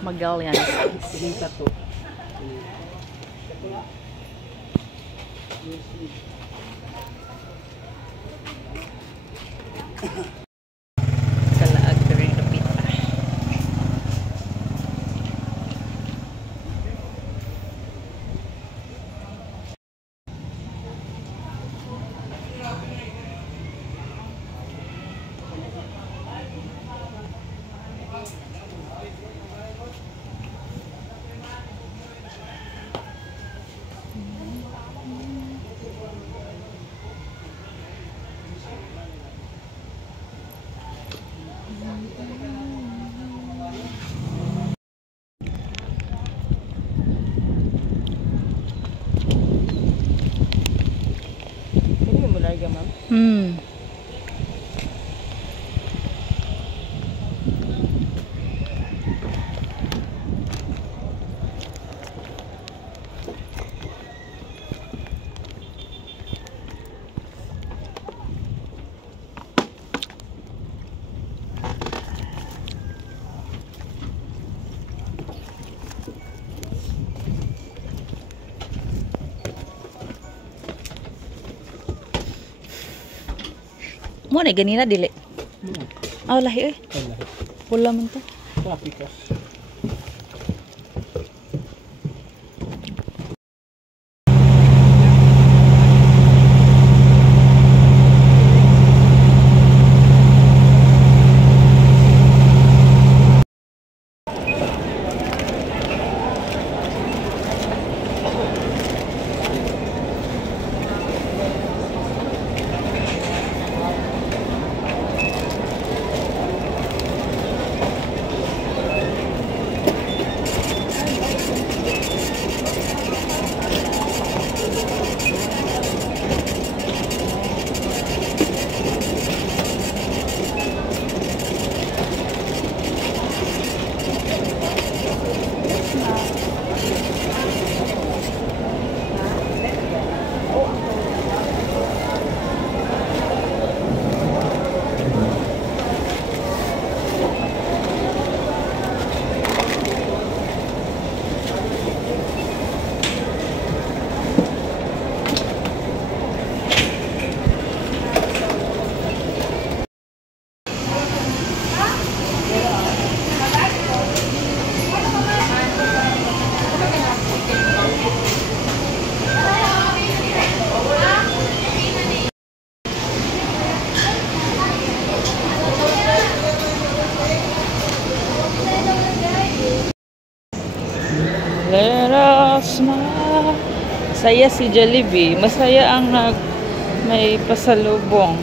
Magallanes. Pinita to. Kalaag ka rin kapita. Hmm. Mo na ganina dili. Ah, lahi eh. Wala man to. Papikas. Let us smile. Saya si Jollibee. Masaya ang may pasalubong.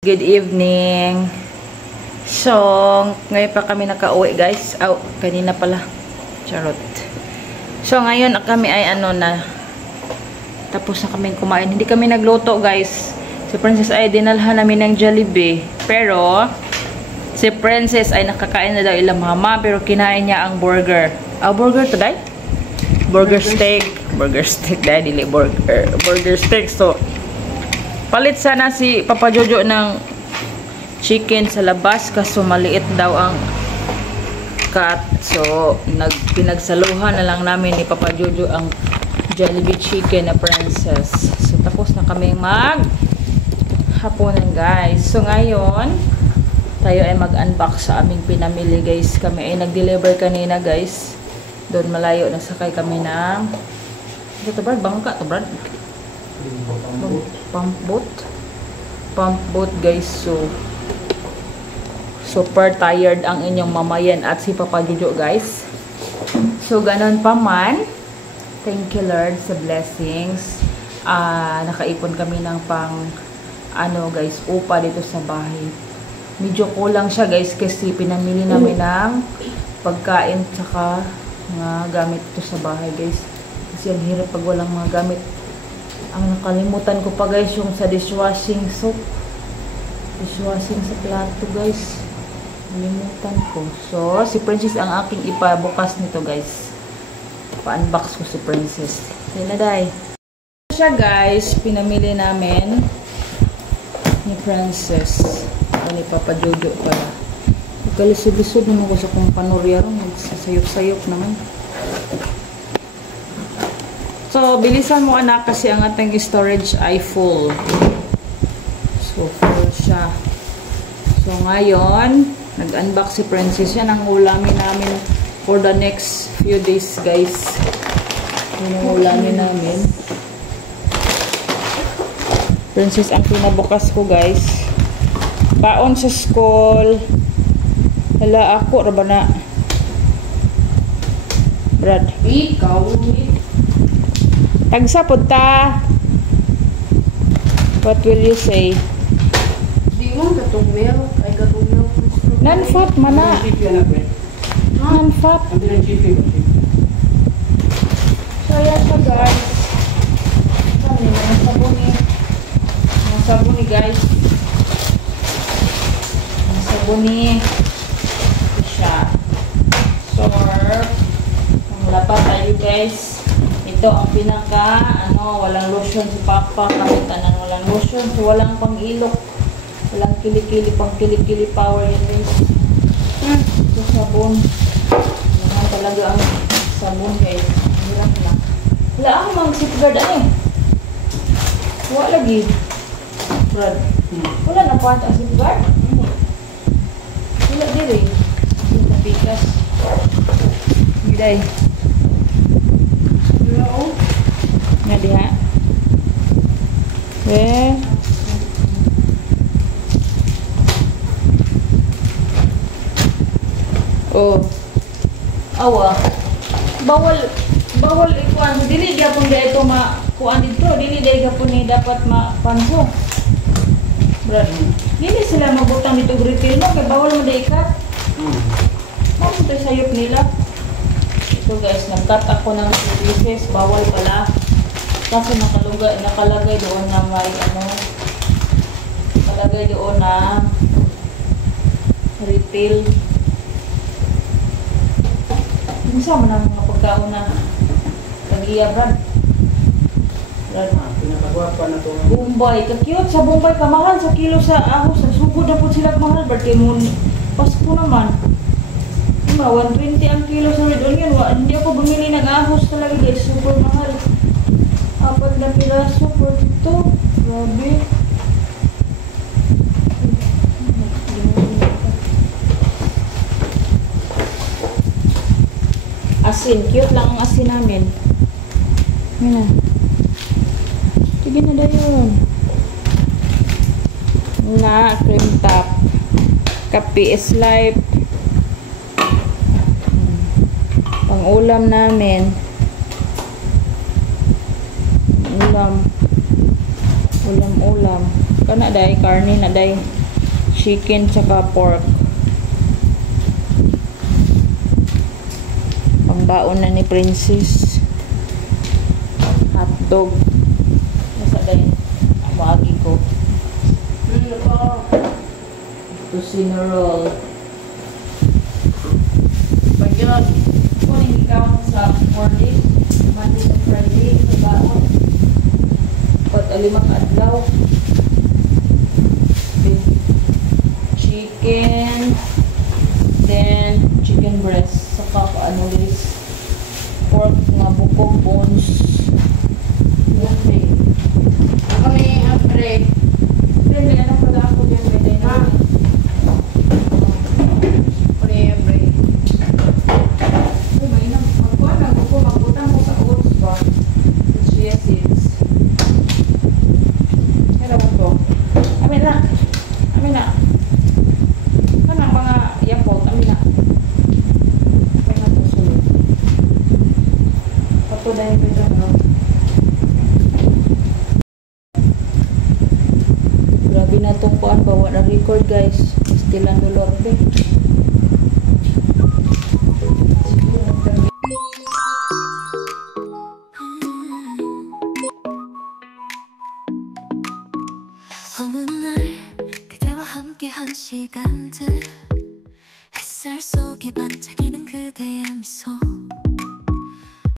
Good evening. So, ngayon pa kami nakauwi guys. Oh, kanina pala. Charot. So, ngayon kami ay tapos na kaming kumain. Hindi kami nagluto guys. Si Princess ay dinalhan namin ng Jollibee. Pero, si Princess ay nakakain na daw ilang mama, pero kinain niya ang burger. Burger today? Burger steak. Burger steak dahil dili burger. Burger steak. So, palit sana si Papa Jojo ng chicken sa labas kaso maliit daw ang cut. So, pinagsaluhan na lang namin ni Papa Jojo ang Jollibee chicken na Princess. So, tapos na kaming hapunan guys. So, ngayon tayo ay mag-unbox sa aming pinamili guys. Kami ay nag-deliver kanina guys. Doon malayo, nasakay kami ng ito Brad, bangka to Brad. Pump boat guys. So super tired ang inyong mamayan at si Papa Jojo guys. So ganon pa man. Thank you Lord sa blessings. Nakaipon kami ng guys, upa dito sa bahay. Medyo kulang siya guys kasi pinamili namin ng pagkain tsaka mga gamit ito sa bahay guys. Kasi ang hirap pag walang mga gamit. Ang nakalimutan ko pa guys yung sa dishwashing soap. Dishwashing sa plato guys. Nalimutan ko. So, si Princess ang aking ipabukas nito guys. Pa-unbox ko si Princess. Yan na day. Siya guys, pinamili namin ni Princess. Ni Papa Jojo pala. Kalisod-lisod naman ko sa kong panorya ron. Nagsasayop-sayop naman. So, bilisan mo anak kasi ang ating storage ay full. So, full siya. So, ngayon, nag-unbox si Princess. Yan ang ulamin namin for the next few days, guys. Yan ang ulamin namin. Princess ang pinabukas ko, guys. Baon sa school. Hala, ako, raba na. Brad. Ikaw, Tagsa punta. What will you say? di mo katong milk, ay katong milk. Non-fat, mana. Non-fat. So, yan siya, guys. Ano yun? Ang sabon eh. Ang sabon eh, guys. Ang sabon eh. Ito siya. Surf. Ang lapat tayo, guys. Ito ang pinaka, walang lotion si Papa. Kamitanan, walang lotion. So, walang pang-ilok. Walang kilikili, pang-kilikili power yun, guys. Ito sabon. Yan talaga ang sabon, guys. Hirap na. Wala ako mga safeguard, Wala lagi. Brad. Wala na pa ang safeguard? Wala din eh. Wala pikas. Giday. Nga diha. Oh. Awa. Bawal ikuan. Dili gyapon dito kuan dito. Dili dai gyapon ni dapat mapanso. Brad. Dili sila magbutang dito retail mo kay bawal mo dai ikat. Mao to sayop nila. Ito guys, nag-cut ako ng pieces, bawal pala. Kasi nakalagay doon na may nakalagay doon na retail. Minsan mo na mga pagkaon na pag-iya, Brad. Pinakagwapa na ito. Bombay, ka-cute. Sa Bombay, kamahal sa kilo sa ahos. Sa sugod na po sila mahal. Birthday mo, Pasko naman. 120 ang kilo sa red onion. Hindi ako bumili ng ahos talaga, guys. Super mahal. Apat na piraso for ito. Grabe. Asin. Cute lang ang asin namin. Yan na. Sige na daw yun. Na, cream top. Kape is life. Pang-ulam namin. Ulam. Kana day, karne na day. Chicken tsaka pork. Pangbaon na ni Princess. Hotdog. Nasa day. Wagi ko. Tocino roll. Pagyan. Kuning ikaw sa 4 days. Monday to Friday. Pagbaon. Pat alimak adlaw. Chicken. Then chicken breast. Saka paano guys. Pork nga bukog bones. Ako na yung apre. Then may anong pala ako dyan. May dynamic. Ako na yung apre. Mainam. Magkuhan lang ako. Magbutang ko sa oats ba? Chia seeds. Kaya naman ko. Amin na. Kanang mga Yakult. Amin na. Kaya na ito sulod. Pato dahil ko dyan. Grabe na itong kuhan. Bawa na record guys. Stilan dolorde. 어느 날 그대와 함께한 시간들 햇살 속에 반짝이는 그대의 미소